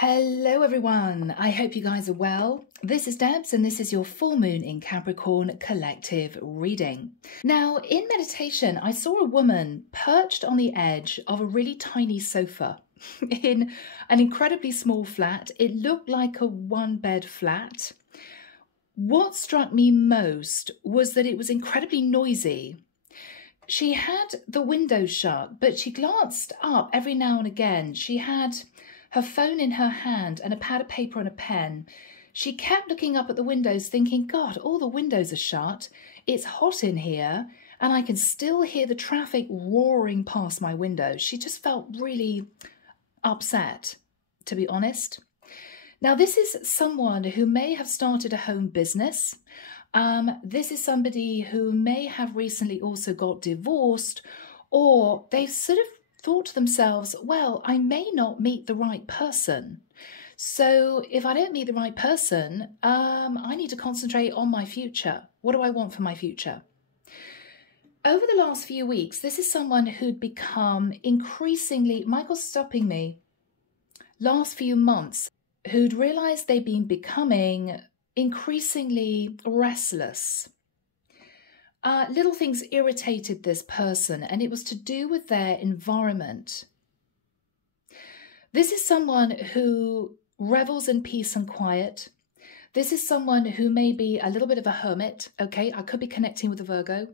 Hello everyone, I hope you guys are well. This is Debs and this is your full moon in Capricorn collective reading. Now in meditation I saw a woman perched on the edge of a really tiny sofa in an incredibly small flat. It looked like a one-bed flat. What struck me most was that it was incredibly noisy. She had the windows shut, but she glanced up every now and again. She had her phone in her hand and a pad of paper and a pen. She kept looking up at the windows thinking, God, all the windows are shut. It's hot in here and I can still hear the traffic roaring past my window. She just felt really upset, to be honest. Now, this is someone who may have started a home business. This is somebody who may have recently also got divorced, or they've sort of thought to themselves, well, I may not meet the right person. So if I don't meet the right person, I need to concentrate on my future. What do I want for my future? Over the last few weeks, this is someone who'd become increasingly, Michael's stopping me, last few months, who'd realized they'd been becoming increasingly restless. Little things irritated this person, and it was to do with their environment. This is someone who revels in peace and quiet. This is someone who may be a little bit of a hermit. Okay, I could be connecting with a Virgo.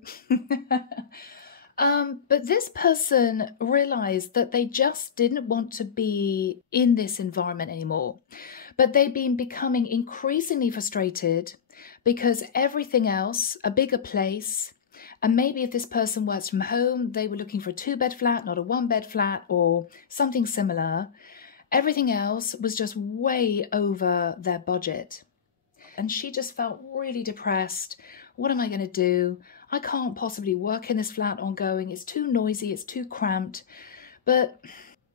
But this person realized that they just didn't want to be in this environment anymore. But they've been becoming increasingly frustrated because everything else, a bigger place, and maybe if this person works from home, they were looking for a two-bed flat, not a one-bed flat or something similar. Everything else was just way over their budget. And she just felt really depressed. What am I going to do? I can't possibly work in this flat ongoing. It's too noisy. It's too cramped. But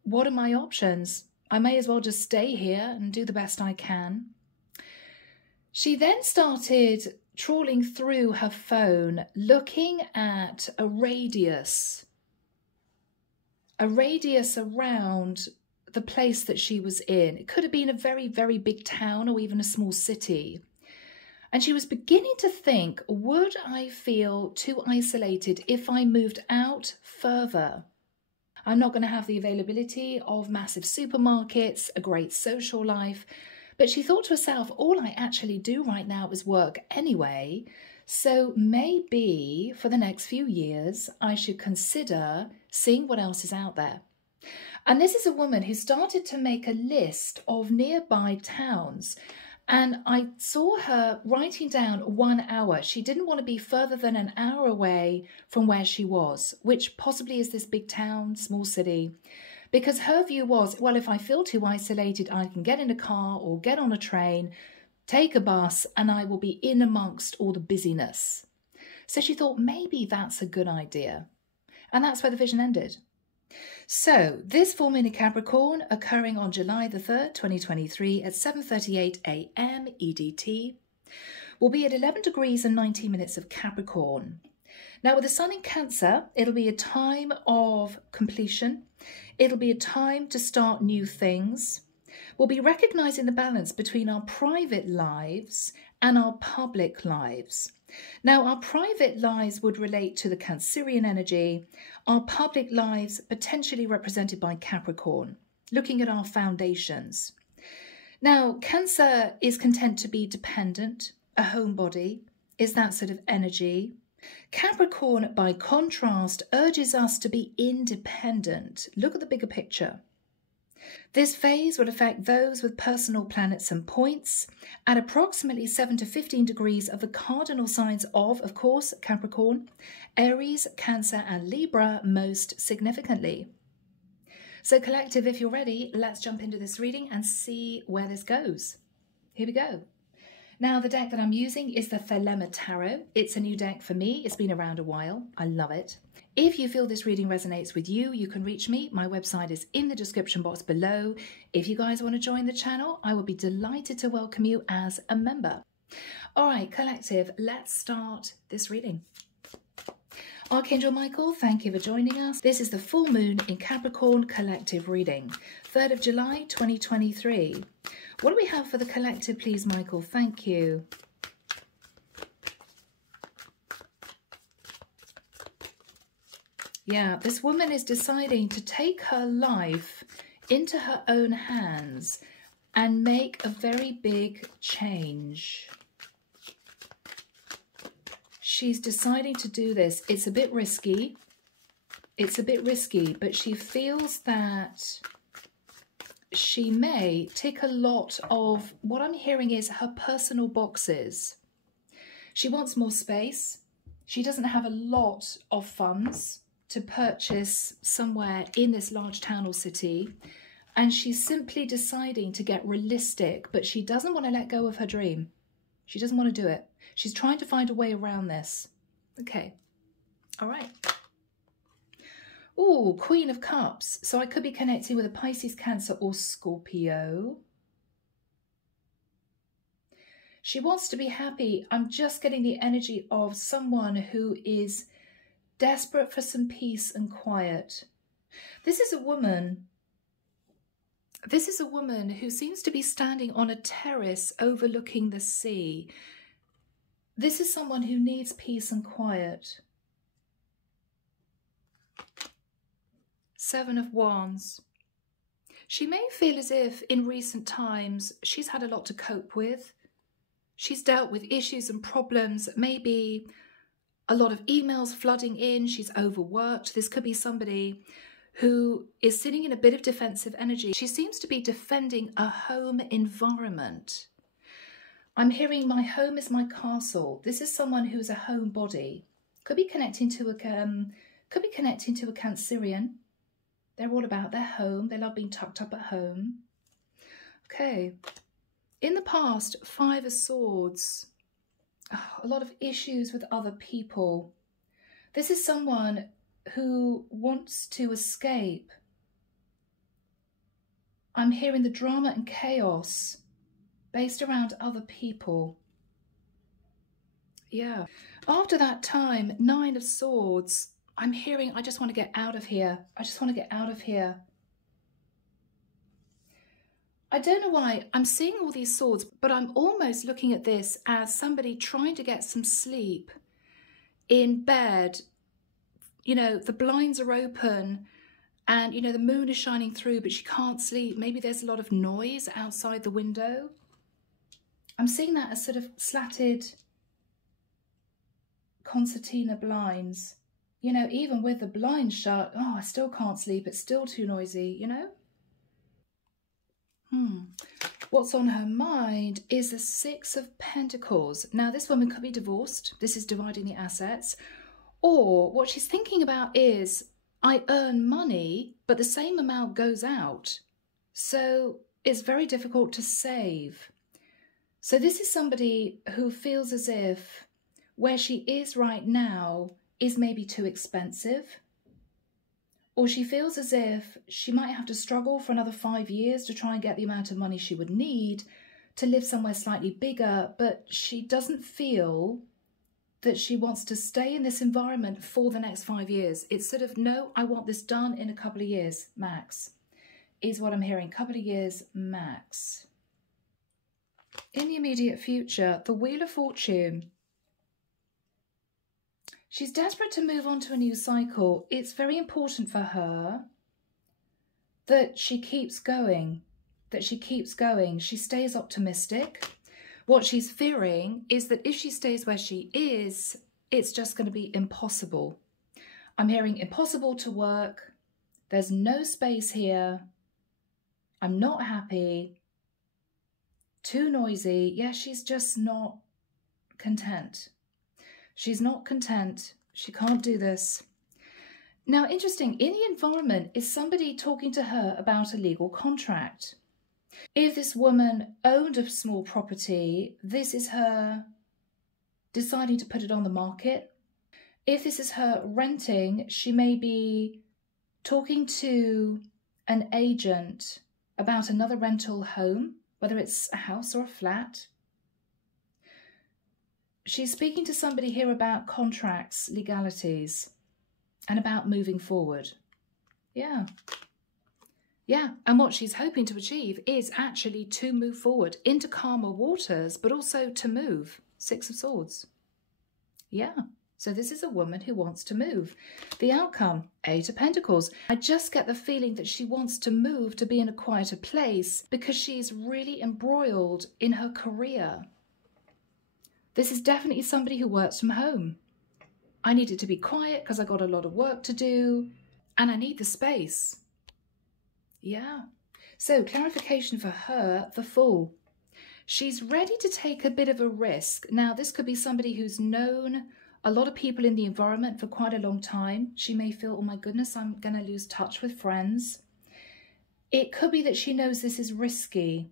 what are my options? I may as well just stay here and do the best I can. She then started trawling through her phone, looking at a radius around the place that she was in. It could have been a very, very big town or even a small city. And she was beginning to think, would I feel too isolated if I moved out further? I'm not going to have the availability of massive supermarkets, a great social life. But she thought to herself, all I actually do right now is work anyway. So maybe for the next few years, I should consider seeing what else is out there. And this is a woman who started to make a list of nearby towns. And I saw her writing down 1 hour. She didn't want to be further than an hour away from where she was, which possibly is this big town, small city. Because her view was, well, if I feel too isolated, I can get in a car or get on a train, take a bus, and I will be in amongst all the busyness. So she thought maybe that's a good idea. And that's where the vision ended. So this full moon in Capricorn occurring on July the 3rd, 2023 at 7:38 a.m. EDT will be at 11 degrees and 19 minutes of Capricorn. Now with the sun in Cancer, it'll be a time of completion. It'll be a time to start new things. We'll be recognizing the balance between our private lives and our public lives. Now, our private lives would relate to the Cancerian energy, our public lives potentially represented by Capricorn, looking at our foundations. Now, Cancer is content to be dependent, a homebody, is that sort of energy. Capricorn, by contrast, urges us to be independent. Look at the bigger picture. This phase would affect those with personal planets and points at approximately 7 to 15 degrees of the cardinal signs of course, Capricorn, Aries, Cancer, and Libra most significantly. So collective, if you're ready, let's jump into this reading and see where this goes. Here we go. Now, the deck that I'm using is the Thelema Tarot. It's a new deck for me. It's been around a while. I love it. If you feel this reading resonates with you, you can reach me. My website is in the description box below. If you guys want to join the channel, I would be delighted to welcome you as a member. All right, collective, let's start this reading. Archangel Michael, thank you for joining us. This is the full moon in Capricorn collective reading, 3rd of July 2023. What do we have for the collective, please, Michael? Thank you. Yeah, this woman is deciding to take her life into her own hands and make a very big change. She's deciding to do this. It's a bit risky. It's a bit risky, but she feels that she may tick a lot of, what I'm hearing is her personal boxes. She wants more space. She doesn't have a lot of funds to purchase somewhere in this large town or city. And she's simply deciding to get realistic, but she doesn't want to let go of her dream. She doesn't want to do it. She's trying to find a way around this. Okay. All right. Oh, Queen of Cups. So I could be connecting with a Pisces, Cancer or Scorpio. She wants to be happy. I'm just getting the energy of someone who is desperate for some peace and quiet. This is a woman who seems to be standing on a terrace overlooking the sea. This is someone who needs peace and quiet. 7 of Wands. She may feel as if in recent times she's had a lot to cope with. She's dealt with issues and problems, maybe a lot of emails flooding in, she's overworked. This could be somebody who is sitting in a bit of defensive energy. She seems to be defending a home environment. I'm hearing my home is my castle. This is someone who's a homebody. Could be connecting to a Cancerian. They're all about their home. They love being tucked up at home. Okay. In the past, 5 of Swords. A lot of issues with other people. This is someone who wants to escape. I'm hearing the drama and chaos based around other people. Yeah. After that time, 9 of Swords, I'm hearing, I just want to get out of here. I just want to get out of here. I don't know why I'm seeing all these swords, but I'm almost looking at this as somebody trying to get some sleep in bed. You know, the blinds are open and, you know, the moon is shining through, but she can't sleep. Maybe there's a lot of noise outside the window. I'm seeing that as sort of slatted concertina blinds. You know, even with the blinds shut, oh, I still can't sleep. It's still too noisy, you know? What's on her mind is the 6 of Pentacles. Now, this woman could be divorced. This is dividing the assets. Or what she's thinking about is, I earn money, but the same amount goes out. So it's very difficult to save. So this is somebody who feels as if where she is right now is maybe too expensive. Or she feels as if she might have to struggle for another 5 years to try and get the amount of money she would need to live somewhere slightly bigger, but she doesn't feel that she wants to stay in this environment for the next 5 years. It's sort of, no, I want this done in a couple of years, max, is what I'm hearing. Couple of years, max. In the immediate future, the Wheel of Fortune. She's desperate to move on to a new cycle. It's very important for her that she keeps going, She stays optimistic. What she's fearing is that if she stays where she is, it's just going to be impossible. I'm hearing impossible to work. There's no space here. I'm not happy. Too noisy. Yeah, she's just not content. She's not content. She can't do this. Now, interesting, in the environment is somebody talking to her about a legal contract. If this woman owned a small property, this is her deciding to put it on the market. If this is her renting, she may be talking to an agent about another rental home, whether it's a house or a flat. She's speaking to somebody here about contracts, legalities. and about moving forward. Yeah. Yeah, and what she's hoping to achieve is actually to move forward into calmer waters, but also to move. 6 of Swords. Yeah, so this is a woman who wants to move. The outcome, 8 of Pentacles. I just get the feeling that she wants to move to be in a quieter place because she's really embroiled in her career. This is definitely somebody who works from home. I need it to be quiet because I got a lot of work to do and I need the space. Yeah. So clarification for her, the Fool. She's ready to take a bit of a risk. Now, this could be somebody who's known a lot of people in the environment for quite a long time. She may feel, oh my goodness, I'm going to lose touch with friends. It could be that she knows this is risky.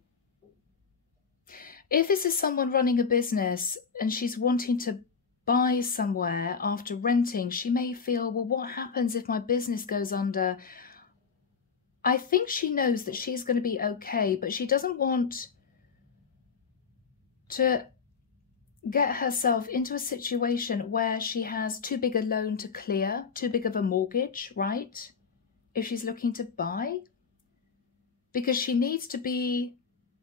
If this is someone running a business and she's wanting to buy somewhere after renting, she may feel, well, what happens if my business goes under? I think she knows that she's going to be okay, but she doesn't want to get herself into a situation where she has too big a loan to clear, too big of a mortgage, right? If she's looking to buy, because she needs to be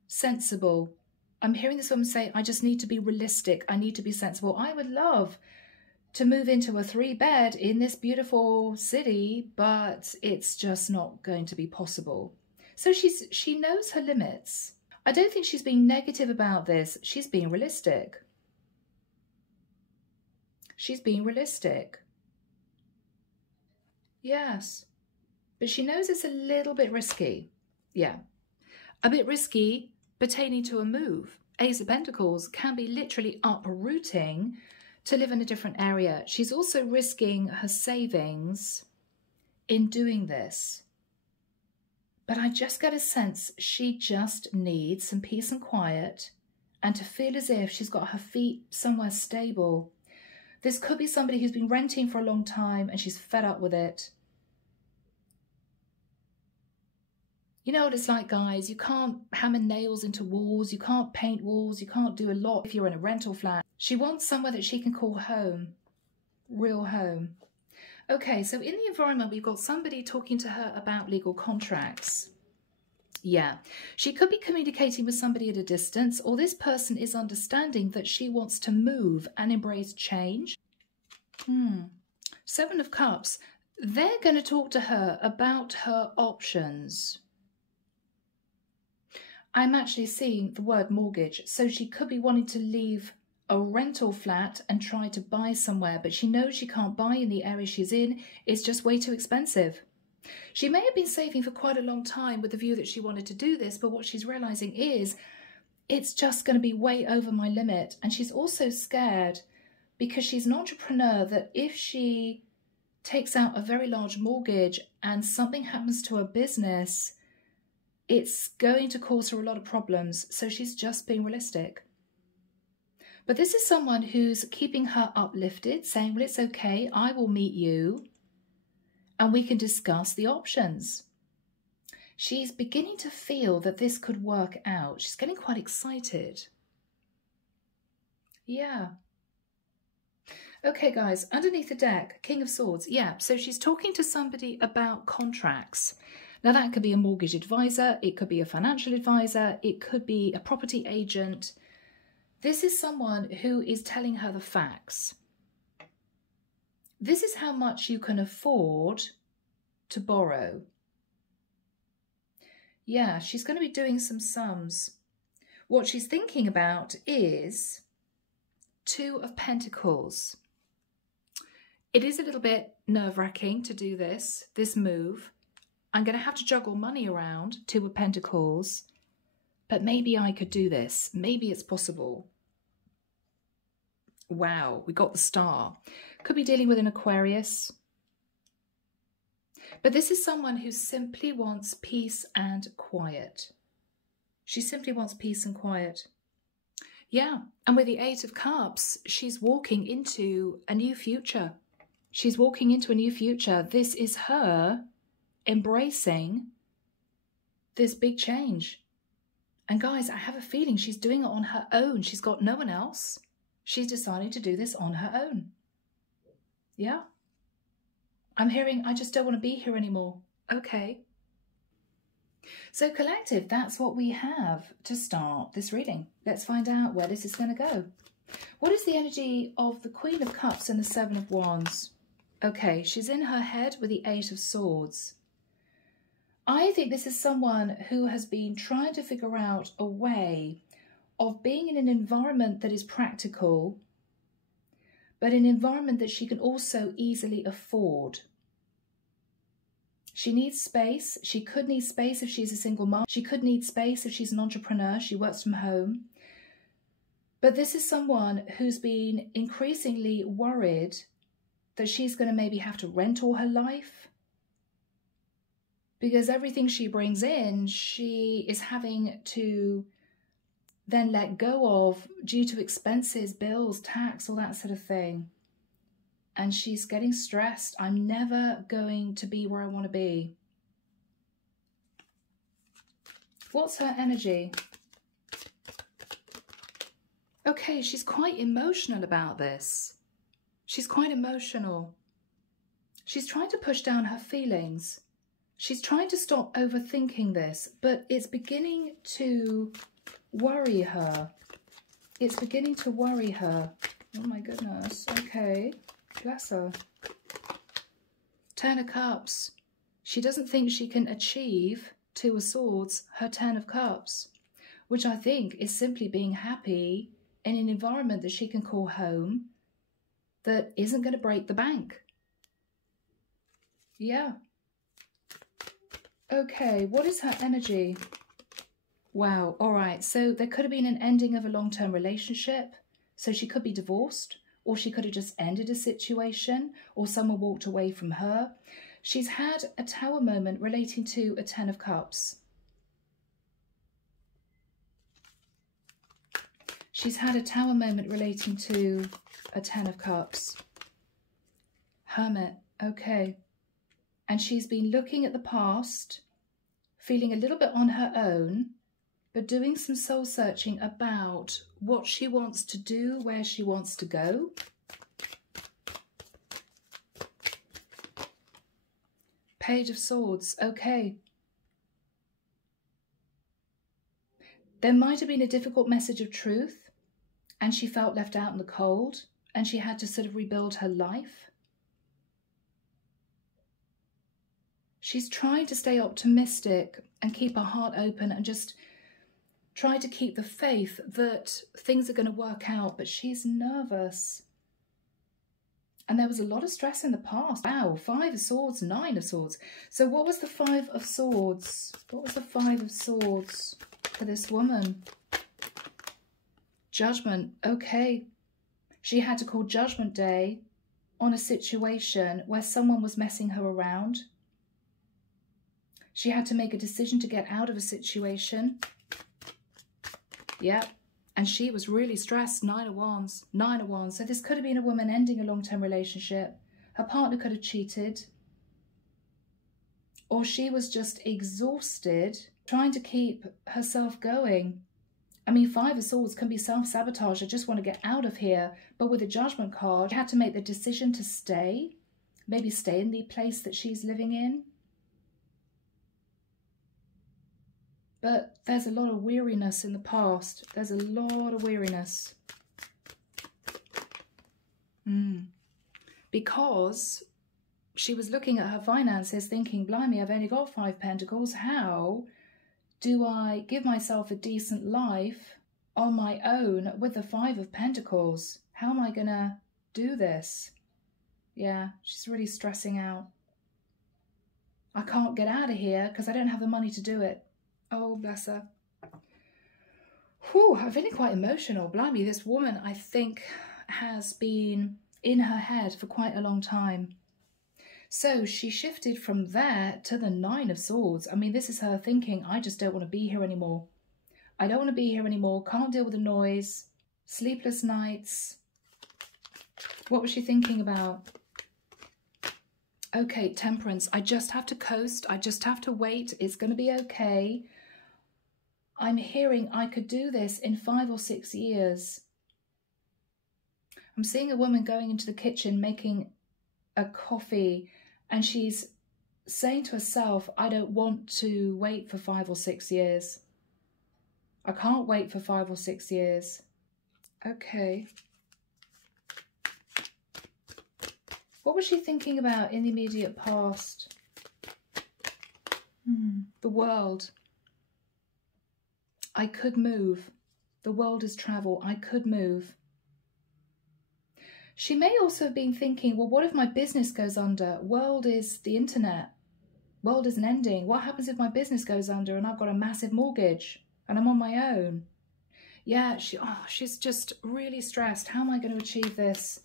sensible. I'm hearing this woman say, I just need to be realistic. I need to be sensible. I would love to move into a 3-bed in this beautiful city, but it's just not going to be possible. So she knows her limits. I don't think she's being negative about this. She's being realistic. She's being realistic. Yes. But she knows it's a little bit risky. Yeah. A bit risky pertaining to a move. Ace of Pentacles can be literally uprooting to live in a different area. She's also risking her savings in doing this. But I just get a sense she just needs some peace and quiet and to feel as if she's got her feet somewhere stable. This could be somebody who's been renting for a long time and she's fed up with it. You know what it's like, guys? You can't hammer nails into walls. You can't paint walls. You can't do a lot if you're in a rental flat. She wants somewhere that she can call home. Real home. Okay, so in the environment, we've got somebody talking to her about legal contracts. Yeah, she could be communicating with somebody at a distance, or this person is understanding that she wants to move and embrace change. 7 of Cups. They're going to talk to her about her options. I'm actually seeing the word mortgage, so she could be wanting to leave a rental flat and try to buy somewhere, but she knows she can't buy in the area she's in. It's just way too expensive. She may have been saving for quite a long time with the view that she wanted to do this, but what she's realizing is it's just going to be way over my limit. And she's also scared because she's an entrepreneur that if she takes out a very large mortgage and something happens to her business, it's going to cause her a lot of problems. So she's just being realistic. But this is someone who's keeping her uplifted, saying, well, it's okay, I will meet you and we can discuss the options. She's beginning to feel that this could work out. She's getting quite excited. Yeah. Okay, guys, underneath the deck, King of Swords. Yeah, so she's talking to somebody about contracts. Now, that could be a mortgage advisor. It could be a financial advisor. It could be a property agent. This is someone who is telling her the facts. This is how much you can afford to borrow. Yeah, she's going to be doing some sums. What she's thinking about is 2 of Pentacles. It is a little bit nerve-wracking to do this move. I'm going to have to juggle money around, 2 of Pentacles, but maybe I could do this. Maybe it's possible. Wow, we got the Star. Could be dealing with an Aquarius. But this is someone who simply wants peace and quiet. She simply wants peace and quiet. Yeah, and with the 8 of Cups, she's walking into a new future. She's walking into a new future. This is her embracing this big change. And guys, I have a feeling she's doing it on her own. She's got no one else. She's deciding to do this on her own. Yeah. I'm hearing, I just don't want to be here anymore. Okay. So collective, that's what we have to start this reading. Let's find out where this is going to go. What is the energy of the Queen of Cups and the Seven of Wands? Okay, she's in her head with the Eight of Swords. I think this is someone who has been trying to figure out a way of being in an environment that is practical, but an environment that she can also easily afford. She needs space. She could need space if she's a single mom. She could need space if she's an entrepreneur. She works from home. But this is someone who's been increasingly worried that she's going to maybe have to rent all her life, because everything she brings in, she is having to then let go of due to expenses, bills, tax, all that sort of thing. And she's getting stressed. I'm never going to be where I want to be. What's her energy? Okay, she's quite emotional about this. She's quite emotional. She's trying to push down her feelings. She's trying to stop overthinking this, but it's beginning to worry her. It's beginning to worry her. Oh my goodness. Okay. Bless her. Ten of Cups. She doesn't think she can achieve Two of Swords, her Ten of Cups, which I think is simply being happy in an environment that she can call home that isn't going to break the bank. Yeah. Okay, what is her energy? Wow, all right. So there could have been an ending of a long-term relationship. So she could be divorced, or she could have just ended a situation, or someone walked away from her. She's had a Tower moment relating to a Ten of Cups. She's had a Tower moment relating to a Ten of Cups. Hermit, okay. And she's been looking at the past, feeling a little bit on her own, but doing some soul searching about what she wants to do, where she wants to go. Page of Swords, okay. There might have been a difficult message of truth, and she felt left out in the cold, and she had to sort of rebuild her life. She's trying to stay optimistic and keep her heart open and just try to keep the faith that things are going to work out, but she's nervous. And there was a lot of stress in the past. Wow, Five of Swords, Nine of Swords. So what was the Five of Swords? What was the Five of Swords for this woman? Judgment, okay. She had to call Judgment Day on a situation where someone was messing her around. She had to make a decision to get out of a situation. Yep. And she was really stressed. Nine of Wands. Nine of Wands. So this could have been a woman ending a long-term relationship. Her partner could have cheated. Or she was just exhausted, trying to keep herself going. I mean, Five of Swords can be self-sabotage. I just want to get out of here. But with the Judgment card, she had to make the decision to stay. Maybe stay in the place that she's living in. But there's a lot of weariness in the past. There's a lot of weariness. Because she was looking at her finances thinking, blimey, I've only got 5 pentacles. How do I give myself a decent life on my own with the 5 of pentacles? How am I going to do this? Yeah, she's really stressing out. I can't get out of here because I don't have the money to do it. Oh, bless her. Whew, I'm feeling quite emotional. Blimey, this woman, I think, has been in her head for quite a long time. So she shifted from there to the Nine of Swords. I mean, this is her thinking, I just don't want to be here anymore. I don't want to be here anymore. Can't deal with the noise. Sleepless nights. What was she thinking about? Okay, Temperance. I just have to coast. I just have to wait. It's going to be okay. I'm hearing I could do this in 5 or 6 years. I'm seeing a woman going into the kitchen, making a coffee And she's saying to herself, I don't want to wait for 5 or 6 years. I can't wait for 5 or 6 years. Okay. What was she thinking about in the immediate past? The world. I could move. The world is travel. I could move. She may also have been thinking, well, what if my business goes under? World is the internet. World isn't ending. What happens if my business goes under and I've got a massive mortgage and I'm on my own? Yeah, she's just really stressed. How am I going to achieve this?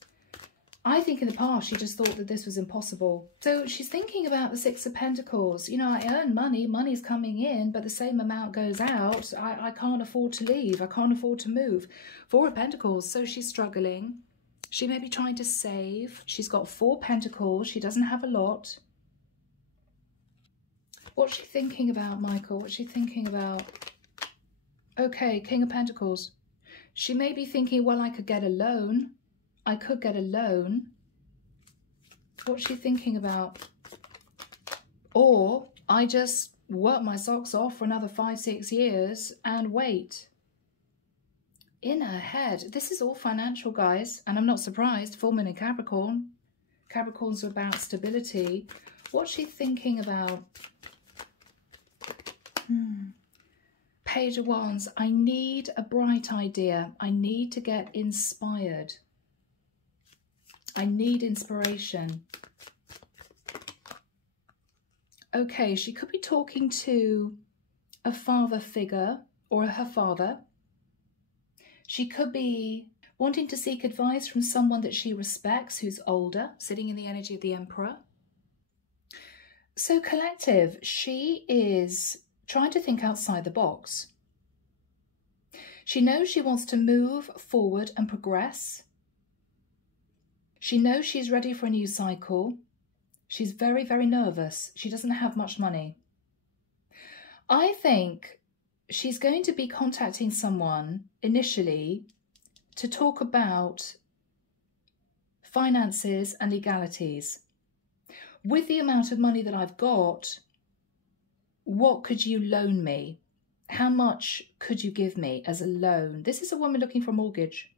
I think in the past she just thought that this was impossible. So she's thinking about the 6 of Pentacles. You know, I earn money, money's coming in, but the same amount goes out. I can't afford to leave. I can't afford to move. 4 of Pentacles, so she's struggling. She may be trying to save. She's got 4 Pentacles. She doesn't have a lot. What's she thinking about, Michael? What's she thinking about? Okay, King of Pentacles. She may be thinking, well, I could get a loan. I could get a loan. What's she thinking about? Or I just work my socks off for another 5, 6 years and wait. In her head, this is all financial, guys, and I'm not surprised. Full moon in Capricorn. Capricorns are about stability. What's she thinking about? Page of Wands. I need a bright idea. I need to get inspired. I need inspiration. Okay, she could be talking to a father figure or her father. She could be wanting to seek advice from someone that she respects who's older, sitting in the energy of the Emperor. So collective, she is trying to think outside the box. She knows she wants to move forward and progress. She knows she's ready for a new cycle. She's very, very nervous. She doesn't have much money. I think she's going to be contacting someone initially to talk about finances and legalities. With the amount of money that I've got, what could you loan me? How much could you give me as a loan? This is a woman looking for a mortgage.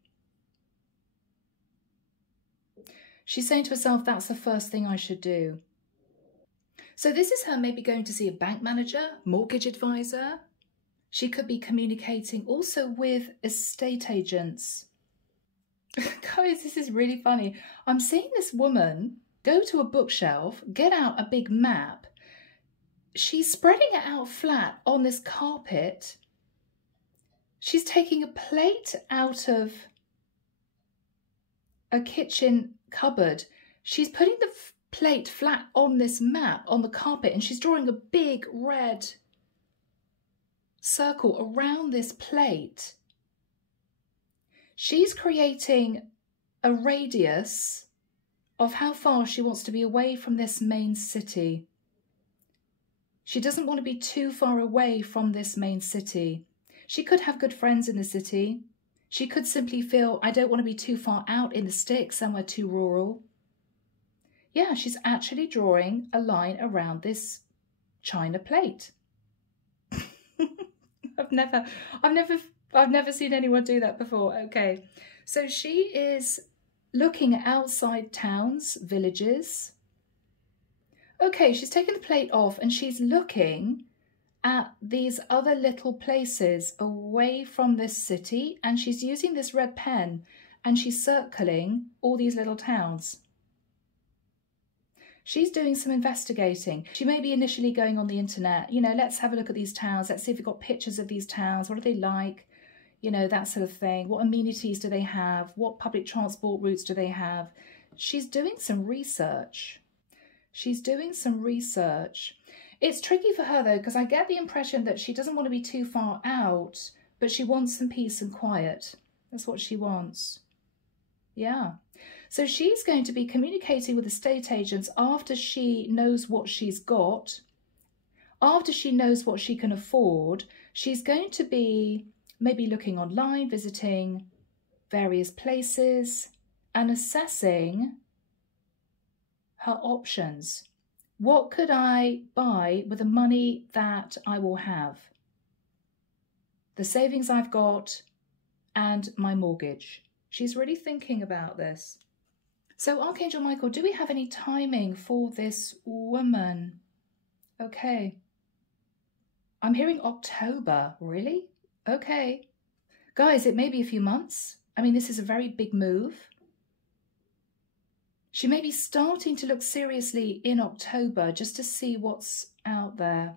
She's saying to herself, that's the first thing I should do. So this is her maybe going to see a bank manager, mortgage advisor. She could be communicating also with estate agents. Guys, this is really funny. I'm seeing this woman go to a bookshelf, get out a big map. She's spreading it out flat on this carpet. She's taking a plate out of a kitchen cupboard. She's putting the plate flat on this map on the carpet, and she's drawing a big red circle around this plate. She's creating a radius of how far she wants to be away from this main city. She doesn't want to be too far away from this main city. She could have good friends in the city. She could simply feel, I don't want to be too far out in the sticks, somewhere too rural. Yeah, she's actually drawing a line around this china plate. I've never seen anyone do that before. Okay, so she is looking at outside towns, villages. Okay, she's taken the plate off and she's looking at these other little places away from this city, and she's using this red pen and she's circling all these little towns. She's doing some investigating. She may be initially going on the internet, you know, let's have a look at these towns. Let's see if we've got pictures of these towns. What are they like? You know, that sort of thing. What amenities do they have? What public transport routes do they have? She's doing some research. She's doing some research. It's tricky for her though, because I get the impression that she doesn't want to be too far out, but she wants some peace and quiet. That's what she wants. Yeah. So she's going to be communicating with estate agents after she knows what she's got, after she knows what she can afford. She's going to be maybe looking online, visiting various places and assessing her options. What could I buy with the money that I will have? The savings I've got and my mortgage. She's really thinking about this. So Archangel Michael, do we have any timing for this woman? Okay. I'm hearing October. Really? Okay. Guys, it may be a few months. I mean, this is a very big move. She may be starting to look seriously in October just to see what's out there.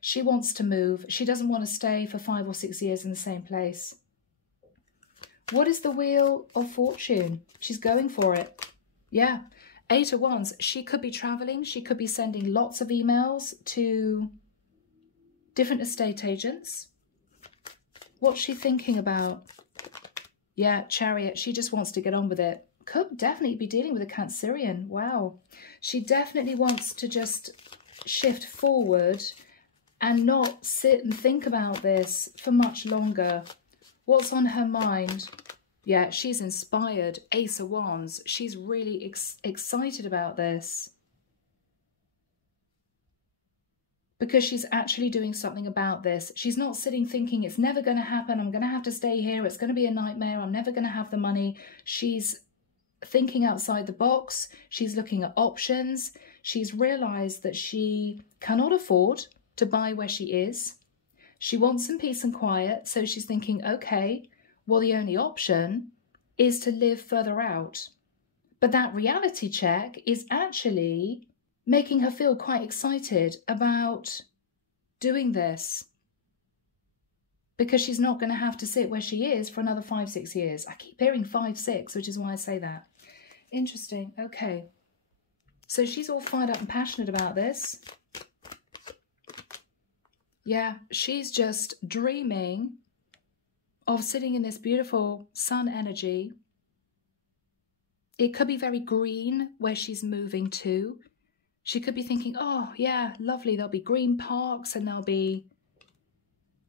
She wants to move. She doesn't want to stay for 5 or 6 years in the same place. What is the Wheel of Fortune? She's going for it. Yeah. 8 of Wands. She could be traveling. She could be sending lots of emails to different estate agents. What's she thinking about? Yeah, Chariot. She just wants to get on with it. Could definitely be dealing with a Cancerian. Wow. She definitely wants to just shift forward and not sit and think about this for much longer. What's on her mind? Yeah, she's inspired. Ace of Wands. She's really excited about this. Because she's actually doing something about this. She's not sitting thinking it's never going to happen. I'm going to have to stay here. It's going to be a nightmare. I'm never going to have the money. She's thinking outside the box. She's looking at options. She's realized that she cannot afford to buy where she is. She wants some peace and quiet. So she's thinking, okay, well, the only option is to live further out. But that reality check is actually making her feel quite excited about doing this. Because she's not going to have to sit where she is for another 5, 6 years. I keep hearing 5, 6, which is why I say that. Interesting. Okay. So she's all fired up and passionate about this. Yeah, she's just dreaming of sitting in this beautiful sun energy. It could be very green where she's moving to. She could be thinking, oh, yeah, lovely. There'll be green parks and there'll be...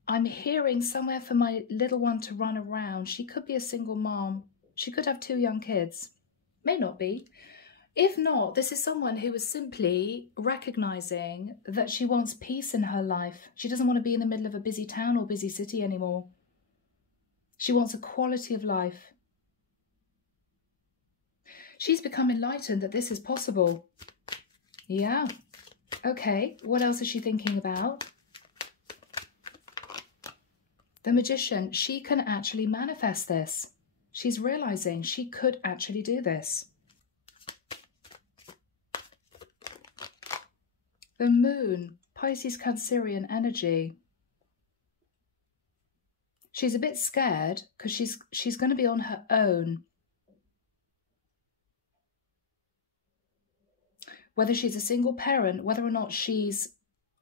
I'm hearing somewhere for my little one to run around. She could be a single mom. She could have 2 young kids. May not be. If not, this is someone who is simply recognizing that she wants peace in her life. She doesn't want to be in the middle of a busy town or busy city anymore. She wants a quality of life. She's become enlightened that this is possible. Yeah. Okay. What else is she thinking about? The Magician. She can actually manifest this. She's realizing she could actually do this. The Moon. Pisces Cancerian energy. She's a bit scared because she's going to be on her own. Whether she's a single parent, whether or not she's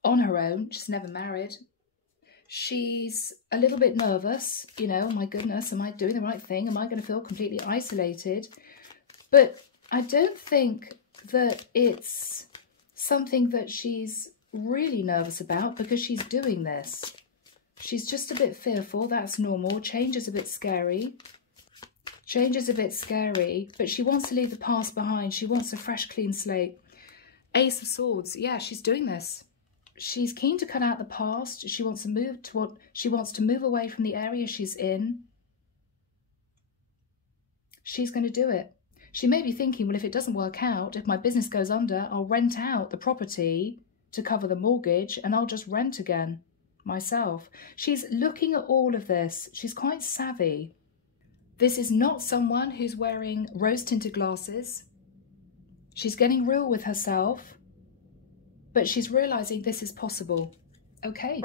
on her own, she's never married. She's a little bit nervous, you know, oh my goodness, am I doing the right thing? Am I going to feel completely isolated? But I don't think that it's something that she's really nervous about because she's doing this. She's just a bit fearful. That's normal. Change is a bit scary. Change is a bit scary, but she wants to leave the past behind. She wants a fresh, clean slate. Ace of Swords. Yeah, she's doing this. She's keen to cut out the past. She wants to move to what she wants to move away from the area she's in. She's going to do it. She may be thinking, well, if it doesn't work out, if my business goes under, I'll rent out the property to cover the mortgage and I'll just rent again myself. She's looking at all of this. She's quite savvy. This is not someone who's wearing rose-tinted glasses. She's getting real with herself, but she's realizing this is possible. Okay.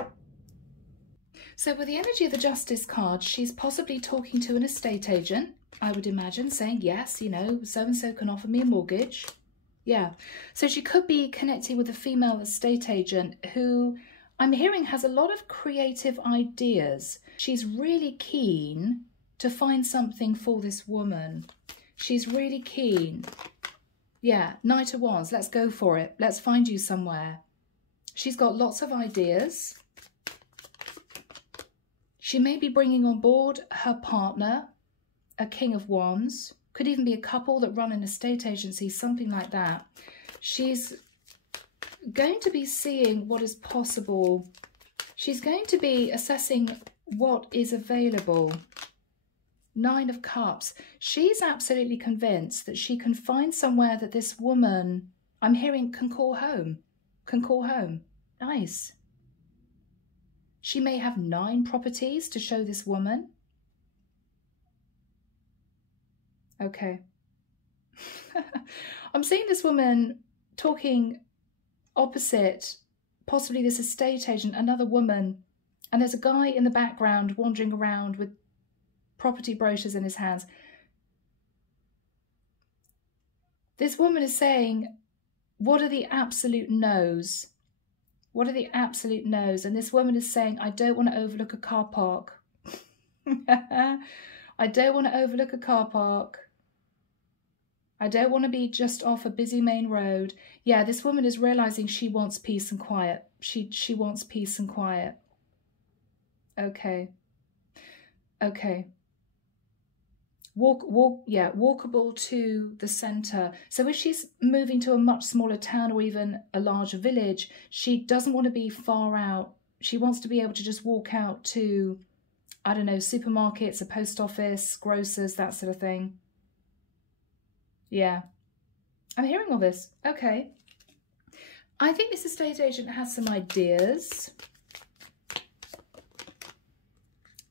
So with the energy of the Justice card, she's possibly talking to an estate agent, I would imagine, saying, yes, you know, so-and-so can offer me a mortgage. Yeah. So she could be connecting with a female estate agent who I'm hearing has a lot of creative ideas. She's really keen to find something for this woman. She's really keen. Yeah, Knight of Wands, let's go for it. Let's find you somewhere. She's got lots of ideas. She may be bringing on board her partner, a King of Wands. Could even be a couple that run an estate agency, something like that. She's going to be seeing what is possible. She's going to be assessing what is available. 9 of Cups. She's absolutely convinced that she can find somewhere that this woman, I'm hearing, can call home. Can call home. Nice. She may have 9 properties to show this woman. Okay. I'm seeing this woman talking opposite, possibly this estate agent, another woman, and there's a guy in the background wandering around with property brochures in his hands. This woman is saying, what are the absolute no's? What are the absolute no's? And this woman is saying, I don't want to overlook a car park. I don't want to overlook a car park. I don't want to be just off a busy main road. Yeah, this woman is realizing she wants peace and quiet. She wants peace and quiet. Okay. Okay. Walkable to the centre. So if she's moving to a much smaller town or even a larger village, she doesn't want to be far out. She wants to be able to just walk out to, I don't know, supermarkets, a post office, grocers, that sort of thing. Yeah, I'm hearing all this. Okay. I think this estate agent has some ideas.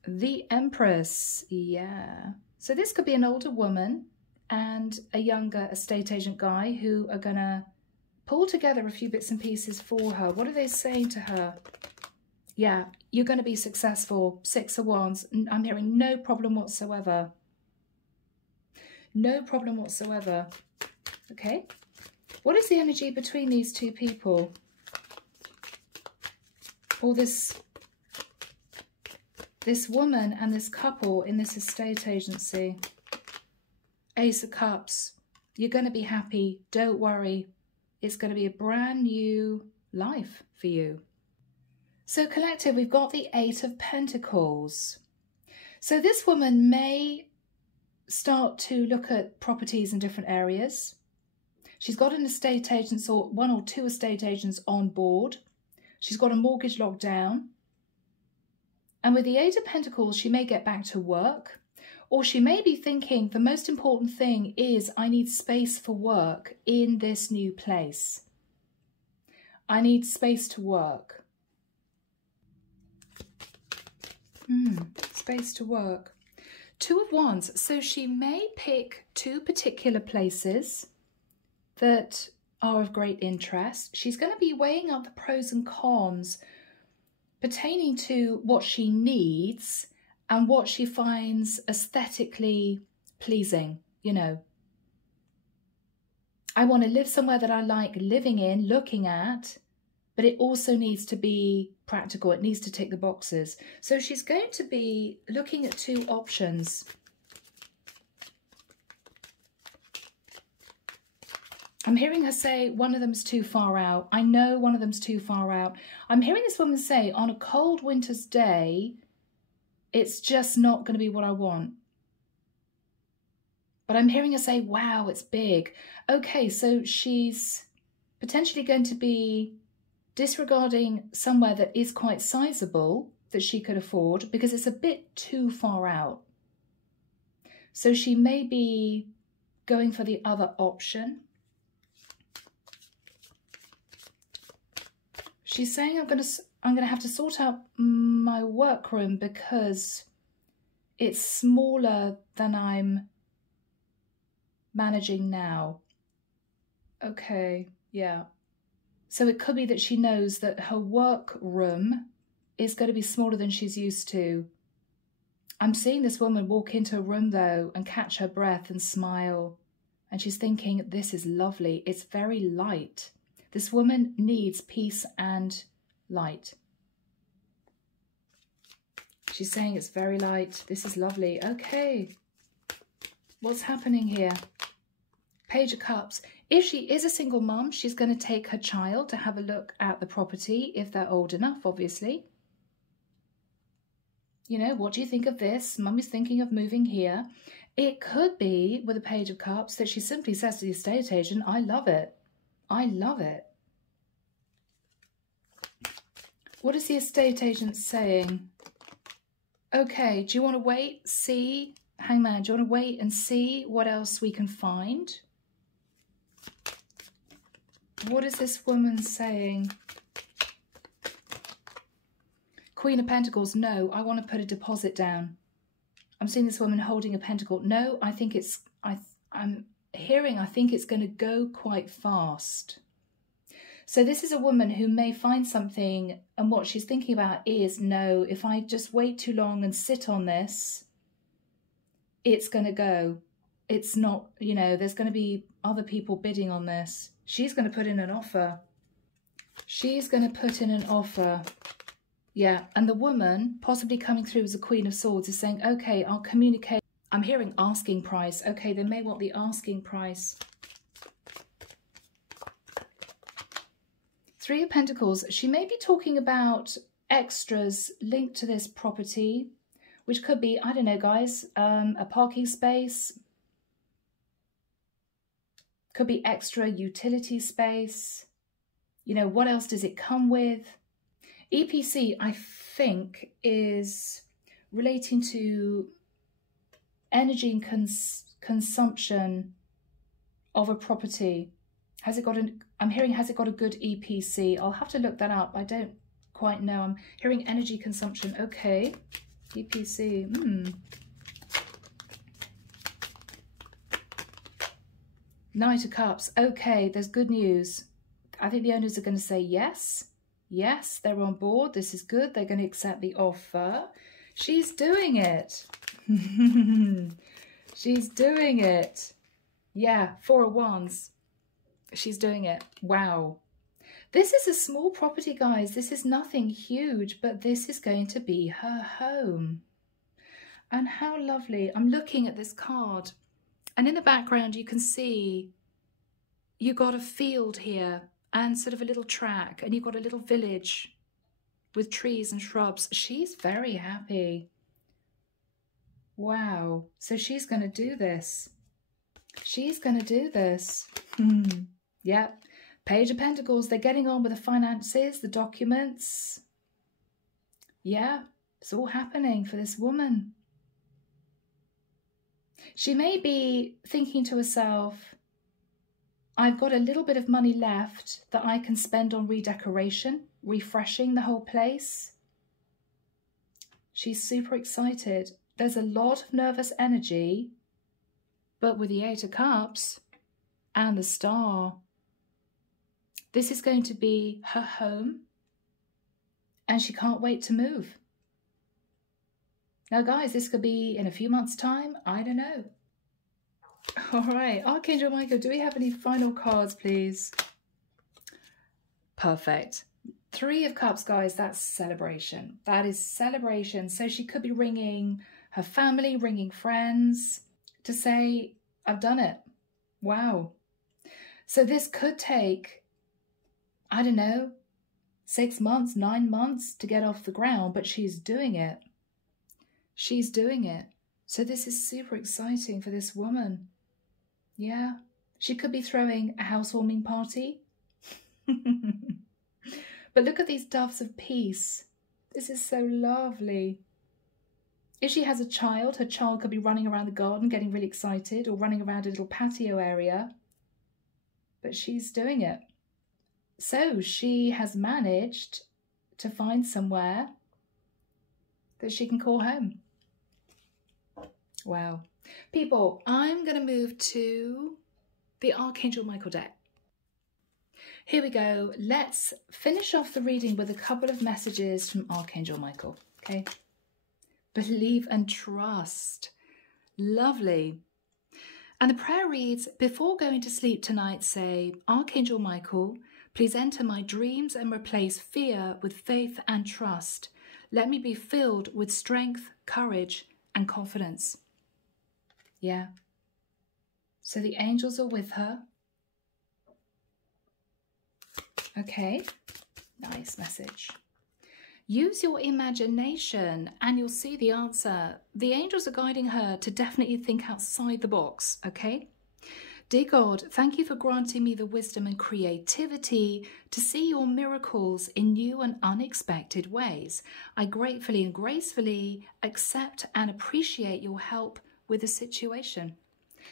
The Empress. Yeah. So this could be an older woman and a younger estate agent guy who are going to pull together a few bits and pieces for her. What are they saying to her? Yeah, you're going to be successful. 6 of Wands. I'm hearing no problem whatsoever. No problem whatsoever. Okay. What is the energy between these two people? Or this woman and this couple in this estate agency. Ace of Cups. You're going to be happy. Don't worry. It's going to be a brand new life for you. So collective, we've got the 8 of Pentacles. So this woman may start to look at properties in different areas. She's got an estate agent or 1 or 2 estate agents on board. She's got a mortgage locked down. And with the 8 of Pentacles, she may get back to work, or she may be thinking the most important thing is I need space for work in this new place. I need space to work. Space to work. 2 of Wands. So she may pick 2 particular places that are of great interest. She's going to be weighing up the pros and cons pertaining to what she needs and what she finds aesthetically pleasing. You know, I want to live somewhere that I like living in, looking at, but it also needs to be practical. It needs to tick the boxes. So she's going to be looking at 2 options. I'm hearing her say one of them's too far out. I know one of them's too far out. I'm hearing this woman say on a cold winter's day, it's just not going to be what I want. But I'm hearing her say, wow, it's big. Okay, so she's potentially going to be disregarding somewhere that is quite sizable that she could afford because it's a bit too far out. So she may be going for the other option. She's saying I'm going to have to sort out my workroom because it's smaller than I'm managing now. Okay, yeah. So it could be that she knows that her workroom is going to be smaller than she's used to. I'm seeing this woman walk into a room though and catch her breath and smile. And she's thinking, this is lovely. It's very light. This woman needs peace and light. She's saying it's very light. This is lovely. Okay. What's happening here? Page of Cups. If she is a single mum, she's going to take her child to have a look at the property, if they're old enough, obviously. You know, what do you think of this? Mummy's thinking of moving here. It could be, with a Page of Cups, that she simply says to the estate agent, I love it. I love it. What is the estate agent saying? Okay, do you want to wait, see? Hangman, do you want to wait and see what else we can find? What is this woman saying? Queen of Pentacles, no, I want to put a deposit down. I'm seeing this woman holding a pentacle. No, I think it's, I'm hearing, I think it's going to go quite fast. So this is a woman who may find something, and what she's thinking about is, no, if I just wait too long and sit on this, it's going to go. It's not, you know, there's going to be other people bidding on this. She's going to put in an offer. She's going to put in an offer. Yeah, and the woman, possibly coming through as a Queen of Swords, is saying, okay, I'll communicate. I'm hearing asking price. Okay, they may want the asking price. Three of Pentacles. She may be talking about extras linked to this property, which could be, I don't know, guys, a parking space. Could be extra utility space. You know, what else does it come with? EPC, I think, is relating to energy and consumption of a property. Has it got an, I'm hearing, has it got a good EPC? I'll have to look that up. I don't quite know. I'm hearing energy consumption. Okay. EPC. Knight of Cups. Okay, there's good news. I think the owners are going to say yes. Yes, they're on board. This is good. They're going to accept the offer. She's doing it. She's doing it. Yeah, Four of Wands. She's doing it. Wow. This is a small property, guys. This is nothing huge, but this is going to be her home. And how lovely. I'm looking at this card, and in the background you can see you got a field here and sort of a little track, and you've got a little village with trees and shrubs. She's very happy. Wow. So she's going to do this. She's going to do this. Yeah. Page of Pentacles. They're getting on with the finances, the documents. Yeah. It's all happening for this woman. She may be thinking to herself, I've got a little bit of money left that I can spend on redecoration, refreshing the whole place. She's super excited. There's a lot of nervous energy, but with the Eight of Cups and the Star, this is going to be her home, and she can't wait to move. Now, guys, this could be in a few months' time. I don't know. All right, Archangel Michael, do we have any final cards, please? Perfect. Three of Cups, guys, that's celebration. That is celebration. So she could be ringing her family, ringing friends to say, I've done it. Wow. So this could take, I don't know, 6 months, 9 months to get off the ground, but she's doing it. She's doing it. So this is super exciting for this woman. Yeah. She could be throwing a housewarming party. But look at these doves of peace. This is so lovely. If she has a child, her child could be running around the garden getting really excited, or running around a little patio area. But she's doing it. So she has managed to find somewhere that she can call home. Wow. People, I'm going to move to the Archangel Michael deck. Here we go. Let's finish off the reading with a couple of messages from Archangel Michael. Okay. Believe and trust. Lovely. And the prayer reads, before going to sleep tonight, say, Archangel Michael, please enter my dreams and replace fear with faith and trust. Let me be filled with strength, courage, and confidence. Yeah. So the angels are with her. Okay. Nice message. Use your imagination and you'll see the answer. The angels are guiding her to definitely think outside the box, okay? Dear God, thank you for granting me the wisdom and creativity to see your miracles in new and unexpected ways. I gratefully and gracefully accept and appreciate your help with the situation.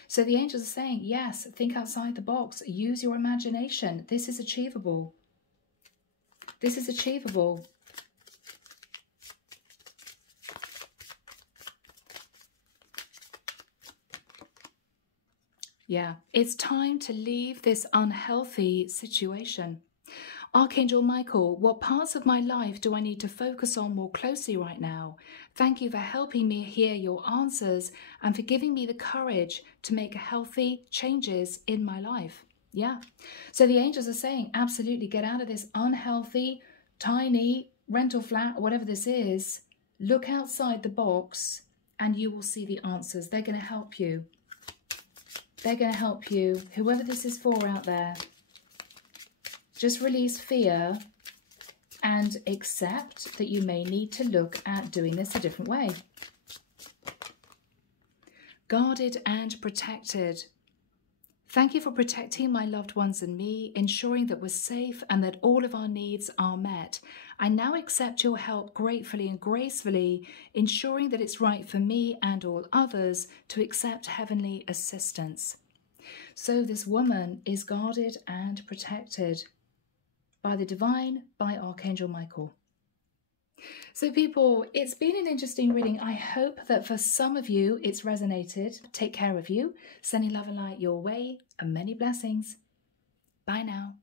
So the angels are saying, yes, think outside the box, use your imagination. This is achievable. This is achievable. Yeah, it's time to leave this unhealthy situation. Archangel Michael, what parts of my life do I need to focus on more closely right now? Thank you for helping me hear your answers and for giving me the courage to make healthy changes in my life. Yeah, so the angels are saying, absolutely, get out of this unhealthy, tiny rental flat, whatever this is. Look outside the box and you will see the answers. They're going to help you. They're going to help you, whoever this is for out there. Just release fear and accept that you may need to look at doing this a different way. Guarded and protected. Thank you for protecting my loved ones and me, ensuring that we're safe and that all of our needs are met. I now accept your help gratefully and gracefully, ensuring that it's right for me and all others to accept heavenly assistance. So this woman is guarded and protected by the divine, by Archangel Michael. So people, it's been an interesting reading. I hope that for some of you it's resonated. Take care of you. Sending love and light your way and many blessings. Bye now.